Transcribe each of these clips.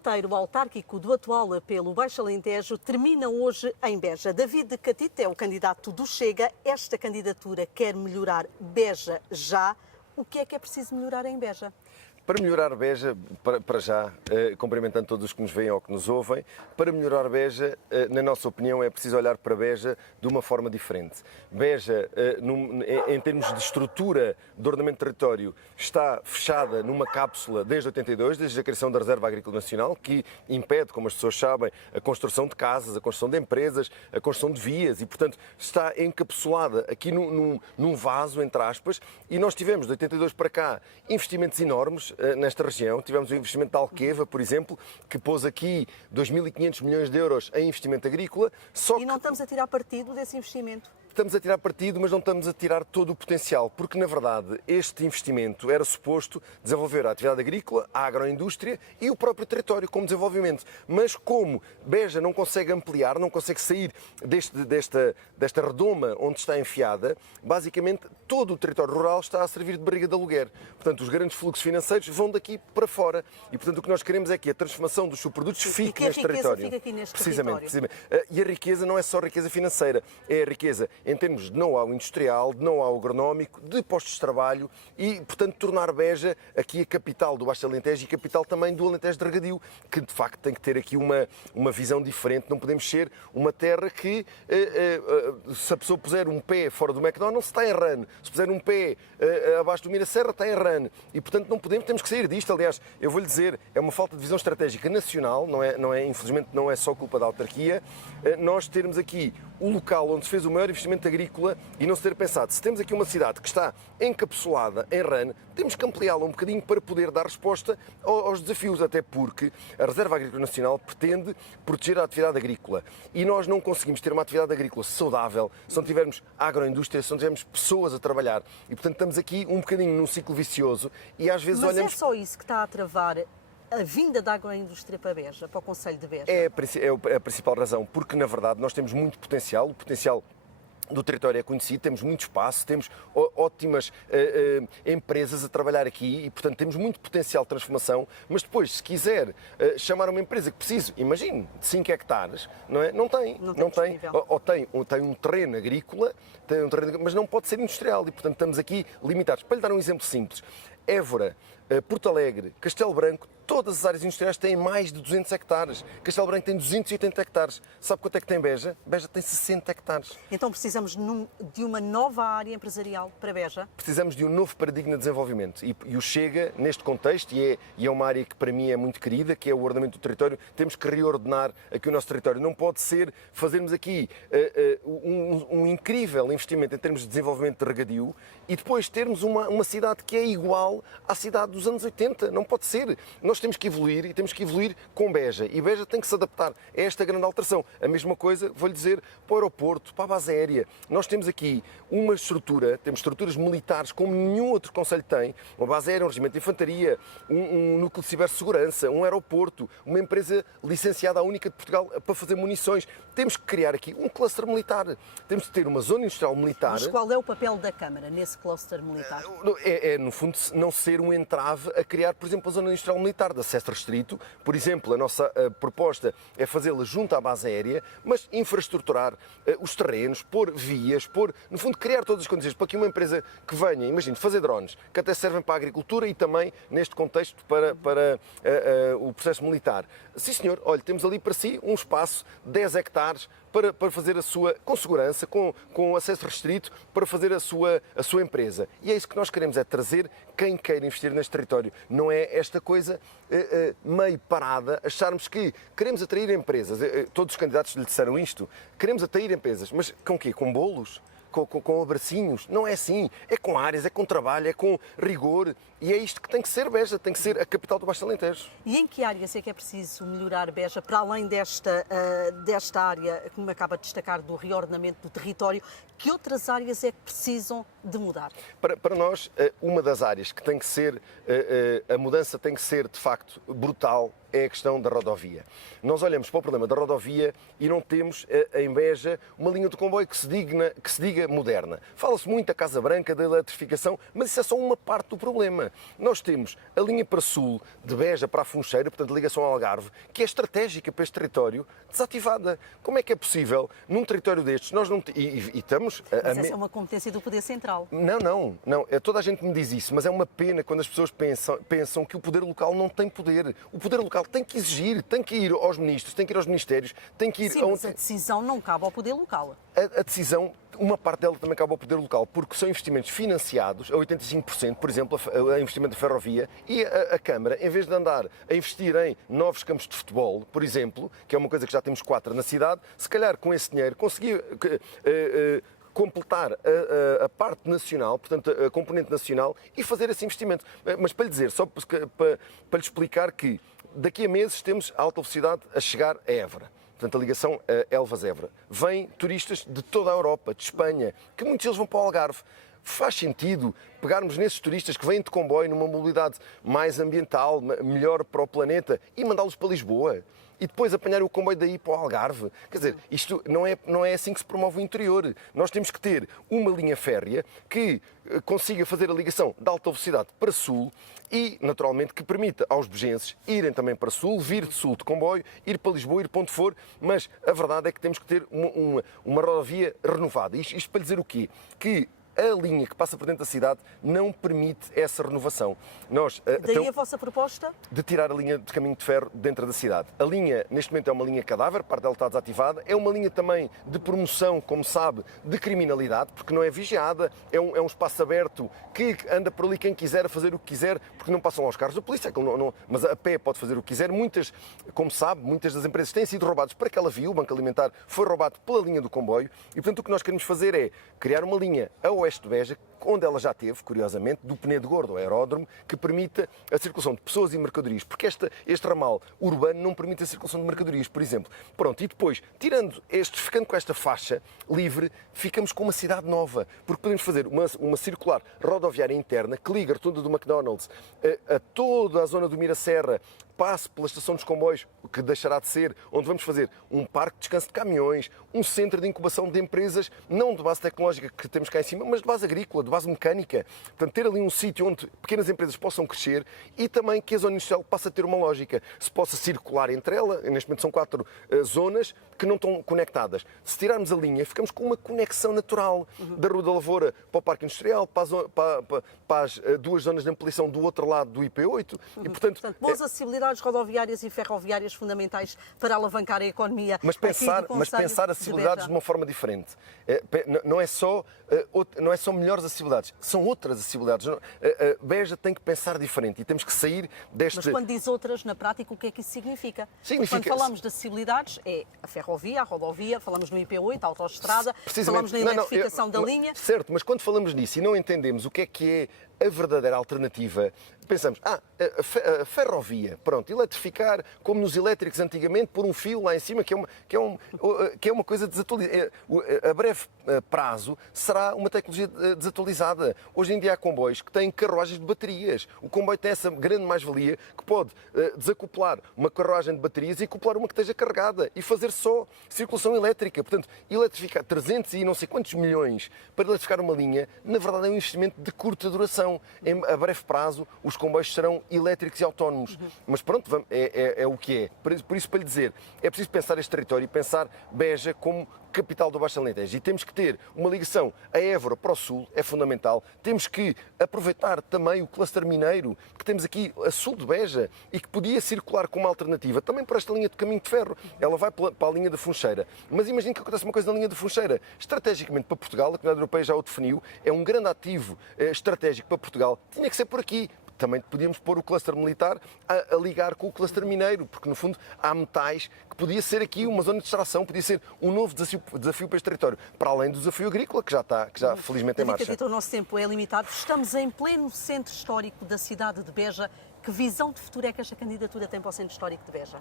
derroteiro autárquico do atual apelo Baixo Alentejo termina hoje em Beja. David Catita é o candidato do Chega. Esta candidatura quer melhorar Beja já. O que é preciso melhorar em Beja? Para melhorar Beja, para já, cumprimentando todos os que nos veem ou que nos ouvem, para melhorar Beja, na nossa opinião, é preciso olhar para Beja de uma forma diferente. Beja, em termos de estrutura de ordenamento de território, está fechada numa cápsula desde 82, desde a criação da Reserva Agrícola Nacional, que impede, como as pessoas sabem, a construção de casas, a construção de empresas, a construção de vias e, portanto, está encapsulada aqui num vaso, entre aspas, e nós tivemos, de 82 para cá, investimentos enormes nesta região. Tivemos o investimento da Alqueva, por exemplo, que pôs aqui 2.500 milhões de euros em investimento agrícola. E não estamos a tirar partido desse investimento? Estamos a tirar partido, mas não estamos a tirar todo o potencial, porque, na verdade, este investimento era suposto desenvolver a atividade agrícola, a agroindústria e o próprio território como desenvolvimento. Mas como Beja não consegue ampliar, não consegue sair desta redoma onde está enfiada, basicamente todo o território rural está a servir de barriga de aluguer. Portanto, os grandes fluxos financeiros vão daqui para fora. E, portanto, o que nós queremos é que a transformação dos subprodutos fique neste território. Fica aqui neste precisamente. território. E a riqueza não é só riqueza financeira, é a riqueza em termos de know-how industrial, de know-how agronómico, de postos de trabalho e, portanto, tornar Beja aqui a capital do Baixo Alentejo e capital também do Alentejo de Regadio, que de facto tem que ter aqui uma visão diferente. Não podemos ser uma terra que, se a pessoa puser um pé fora do McDonald's, está em run. Se puser um pé abaixo do Miraserra, está em run. E, portanto, não podemos, temos que sair disto. Aliás, eu vou-lhe dizer, é uma falta de visão estratégica nacional, infelizmente não é só culpa da autarquia, nós termos aqui o local onde se fez o maior investimento agrícola e não se ter pensado, se temos aqui uma cidade que está encapsulada em RAN, temos que ampliá-la um bocadinho para poder dar resposta aos desafios, até porque a Reserva Agrícola Nacional pretende proteger a atividade agrícola e nós não conseguimos ter uma atividade agrícola saudável se não tivermos agroindústria, se não tivermos pessoas a trabalhar e, portanto, estamos aqui um bocadinho num ciclo vicioso e às vezes Mas olhamos... é só isso que está a travar a vinda da agroindústria para Beja, para o Concelho de Beja? É a principal razão, porque na verdade nós temos muito potencial, o potencial do território é conhecido, temos muito espaço, temos ótimas empresas a trabalhar aqui e, portanto, temos muito potencial de transformação, mas depois, se quiser chamar uma empresa que precise, imagine, de 5 hectares, não é? Não tem. Ou tem um terreno agrícola, mas não pode ser industrial e, portanto, estamos aqui limitados. Para lhe dar um exemplo simples, Évora, Porto Alegre, Castelo Branco, todas as áreas industriais têm mais de 200 hectares. Castelo Branco tem 280 hectares. Sabe quanto é que tem Beja? Beja tem 60 hectares. Então precisamos de uma nova área empresarial para Beja? Precisamos de um novo paradigma de desenvolvimento. E o Chega, neste contexto, e é uma área que para mim é muito querida, que é o ordenamento do território, temos que reordenar aqui o nosso território. Não pode ser fazermos aqui um incrível investimento em termos de desenvolvimento de regadio e depois termos uma cidade que é igual à cidade dos anos 80. Não pode ser. Nós temos que evoluir e temos que evoluir com Beja. E Beja tem que se adaptar a esta grande alteração. A mesma coisa, vou-lhe dizer, para o aeroporto, para a base aérea. Nós temos aqui uma estrutura, temos estruturas militares como nenhum outro concelho tem. Uma base aérea, um regimento de infantaria, um núcleo de cibersegurança, um aeroporto, uma empresa licenciada à única de Portugal para fazer munições. Temos que criar aqui um cluster militar. Temos de ter uma zona industrial militar. Mas qual é o papel da Câmara nesse cluster militar? No fundo, não ser um entrave a criar, por exemplo, a zona industrial militar de acesso restrito. Por exemplo, a nossa proposta é fazê-la junto à base aérea, mas infraestruturar os terrenos, pôr vias, no fundo, criar todas as condições para que uma empresa que venha, imagine, fazer drones, que até servem para a agricultura e também, neste contexto, para o processo militar. Sim, senhor, olha, temos ali para si um espaço, 10 hectares, para fazer a sua, com segurança, com acesso restrito, para fazer a sua empresa. E é isso que nós queremos, é trazer quem queira investir neste território. Não é esta coisa meio parada, acharmos que queremos atrair empresas. Todos os candidatos lhe disseram isto. Queremos atrair empresas, mas com quê? Com bolos? Com abracinhos? Não é assim. É com áreas, é com trabalho, é com rigor. E é isto que tem que ser Beja, tem que ser a capital do Baixo Alentejo. E em que áreas é que é preciso melhorar Beja, para além desta área que me acaba de destacar do reordenamento do território, que outras áreas é que precisam de mudar? Para nós, uma das áreas que tem que ser, a mudança tem que ser de facto brutal, é a questão da rodovia. Nós olhamos para o problema da rodovia e não temos em Beja uma linha de comboio que se diga moderna. Fala-se muito da Casa Branca, da eletrificação, mas isso é só uma parte do problema. Nós temos a linha para sul, de Beja para a Funcheira, portanto a ligação ao Algarve, que é estratégica para este território, desativada. Como é que é possível, num território destes, nós não... E estamos... Mas essa é uma competência do Poder Central. Não. Toda a gente me diz isso, mas é uma pena quando as pessoas pensam que o poder local não tem poder. O poder local tem que exigir, tem que ir aos ministros, tem que ir aos ministérios, tem que ir... Sim, mas a decisão não cabe ao poder local. A decisão, uma parte dela também cabe ao poder local, porque são investimentos financiados a 85%, por exemplo, a investimento de ferrovia, e a Câmara, em vez de andar a investir em novos campos de futebol, por exemplo, que é uma coisa que já temos 4 na cidade, se calhar com esse dinheiro conseguia... completar a parte nacional, portanto a componente nacional, e fazer esse investimento. Mas para lhe dizer, só para lhe explicar que daqui a meses temos a alta velocidade a chegar a Évora. Portanto, a ligação Elvas-Évora. Vêm turistas de toda a Europa, de Espanha, que muitos deles vão para o Algarve. Faz sentido pegarmos nesses turistas que vêm de comboio numa mobilidade mais ambiental, melhor para o planeta, e mandá-los para Lisboa? E depois apanhar o comboio daí para o Algarve. Quer dizer, isto não é assim que se promove o interior. Nós temos que ter uma linha férrea que consiga fazer a ligação de alta velocidade para sul e, naturalmente, que permita aos bejenses irem também para sul, vir de sul de comboio, ir para Lisboa, ir para onde for, mas a verdade é que temos que ter uma rodovia renovada. Isto para lhe dizer o quê? Que a linha que passa por dentro da cidade não permite essa renovação. Daí a vossa proposta? De tirar a linha de caminho de ferro dentro da cidade. A linha, neste momento, é uma linha cadáver, parte dela está desativada. É uma linha também de promoção, como sabe, de criminalidade, porque não é vigiada. É um espaço aberto que anda por ali quem quiser a fazer o que quiser, porque não passam lá os carros da polícia, mas a pé pode fazer o que quiser. Como sabe, muitas das empresas têm sido roubadas para aquela via. O Banco Alimentar foi roubado pela linha do comboio e, portanto, o que nós queremos fazer é criar uma linha a oeste de Beja, onde ela já teve, curiosamente, do Penedo Gordo, o aeródromo, que permita a circulação de pessoas e mercadorias, porque este ramal urbano não permite a circulação de mercadorias, por exemplo. Pronto, e depois, ficando com esta faixa livre, ficamos com uma cidade nova, porque podemos fazer uma circular rodoviária interna que liga a rotunda do McDonald's a toda a zona do Miraserra, passe pela estação dos comboios, que deixará de ser, onde vamos fazer um parque de descanso de caminhões, um centro de incubação de empresas, não de base tecnológica que temos cá em cima, mas de base agrícola, de base mecânica. Portanto, ter ali um sítio onde pequenas empresas possam crescer e também que a zona industrial passe a ter uma lógica, se possa circular entre ela. Neste momento são 4 zonas que não estão conectadas. Se tirarmos a linha, ficamos com uma conexão natural da Rua da Lavoura para o Parque Industrial, para as 2 zonas de ampliação do outro lado do IP8. E, portanto, boas acessibilidades rodoviárias e ferroviárias fundamentais para alavancar a economia. Mas pensar acessibilidades de uma forma diferente. Não é só melhores acessibilidades, são outras acessibilidades. Beja tem que pensar diferente e temos que sair deste... Mas quando diz outras, na prática, o que é que isso significa? Quando falamos de acessibilidades, é a ferrovia, a rodovia, falamos no IP8, a autoestrada, falamos na eletrificação da linha... Certo, mas quando falamos nisso e não entendemos o que é a verdadeira alternativa, pensamos, a ferrovia, pronto, eletrificar como nos elétricos antigamente, por um fio lá em cima, que é uma coisa desatualizada. A breve prazo será uma tecnologia desatualizada. Hoje em dia há comboios que têm carruagens de baterias. O comboio tem essa grande mais-valia que pode desacoplar uma carruagem de baterias e acoplar uma que esteja carregada e fazer só circulação elétrica. Portanto, eletrificar 300 e não sei quantos milhões para eletrificar uma linha, na verdade é um investimento de curta duração. A breve prazo, os comboios serão elétricos e autónomos. Mas pronto, é o que é. Por isso, para lhe dizer, é preciso pensar este território e pensar Beja como capital do Baixo Alentejo. E temos que ter uma ligação a Évora para o sul, é fundamental. Temos que aproveitar também o cluster mineiro que temos aqui a sul de Beja e que podia circular como alternativa também para esta linha de caminho de ferro. Ela vai para a linha da Funcheira. Mas imagine que acontece uma coisa na linha da Funcheira. Estrategicamente para Portugal, a Comunidade Europeia já o definiu, é um grande ativo estratégico para Portugal. Tinha que ser por aqui. Também podíamos pôr o cluster militar a ligar com o cluster mineiro, porque no fundo há metais que podia ser aqui uma zona de extração, podia ser um novo desafio para este território, para além do desafio agrícola que já felizmente em marcha. O nosso tempo é limitado. Estamos em pleno centro histórico da cidade de Beja. Que visão de futuro é que esta candidatura tem para o Centro Histórico de Beja?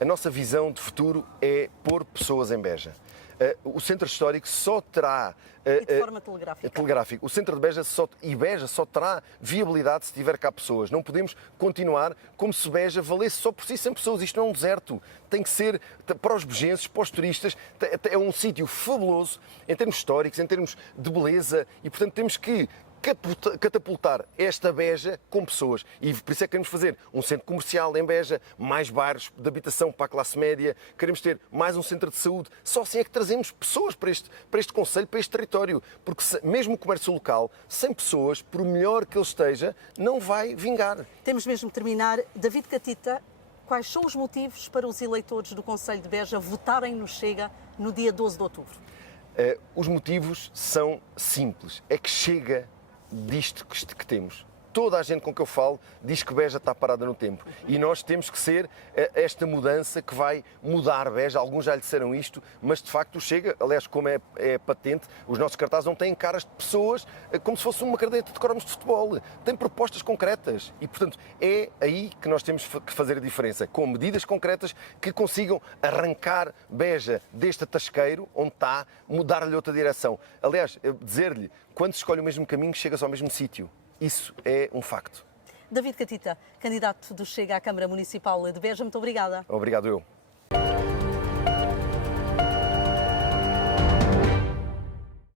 A nossa visão de futuro é pôr pessoas em Beja. O Centro Histórico só terá... E de forma telegráfica. O Centro de Beja só terá viabilidade se tiver cá pessoas. Não podemos continuar como se Beja valesse só por si sem pessoas. Isto não é um deserto. Tem que ser, para os bejenses, para os turistas, é um sítio fabuloso em termos históricos, em termos de beleza e, portanto, temos que catapultar esta Beja com pessoas. E por isso é que queremos fazer um centro comercial em Beja, mais bairros de habitação para a classe média, queremos ter mais um centro de saúde. Só assim é que trazemos pessoas para este concelho, para este território. Porque mesmo o comércio local, sem pessoas, por melhor que ele esteja, não vai vingar. Temos mesmo de terminar. David Catita, quais são os motivos para os eleitores do concelho de Beja votarem no Chega no dia 12 de outubro? Os motivos são simples. É que Chega disto que temos. Toda a gente com que eu falo diz que Beja está parada no tempo. E nós temos que ser esta mudança que vai mudar Beja. Alguns já lhe disseram isto, mas de facto Chega, aliás, como é patente, os nossos cartazes não têm caras de pessoas como se fosse uma caderneta de cromos de futebol. Tem propostas concretas. E, portanto, é aí que nós temos que fazer a diferença. Com medidas concretas que consigam arrancar Beja deste atasqueiro onde está, mudar-lhe outra direção. Aliás, dizer-lhe, quando se escolhe o mesmo caminho, chega-se ao mesmo sítio. Isso é um facto. David Catita, candidato do Chega à Câmara Municipal de Beja, muito obrigada. Obrigado eu.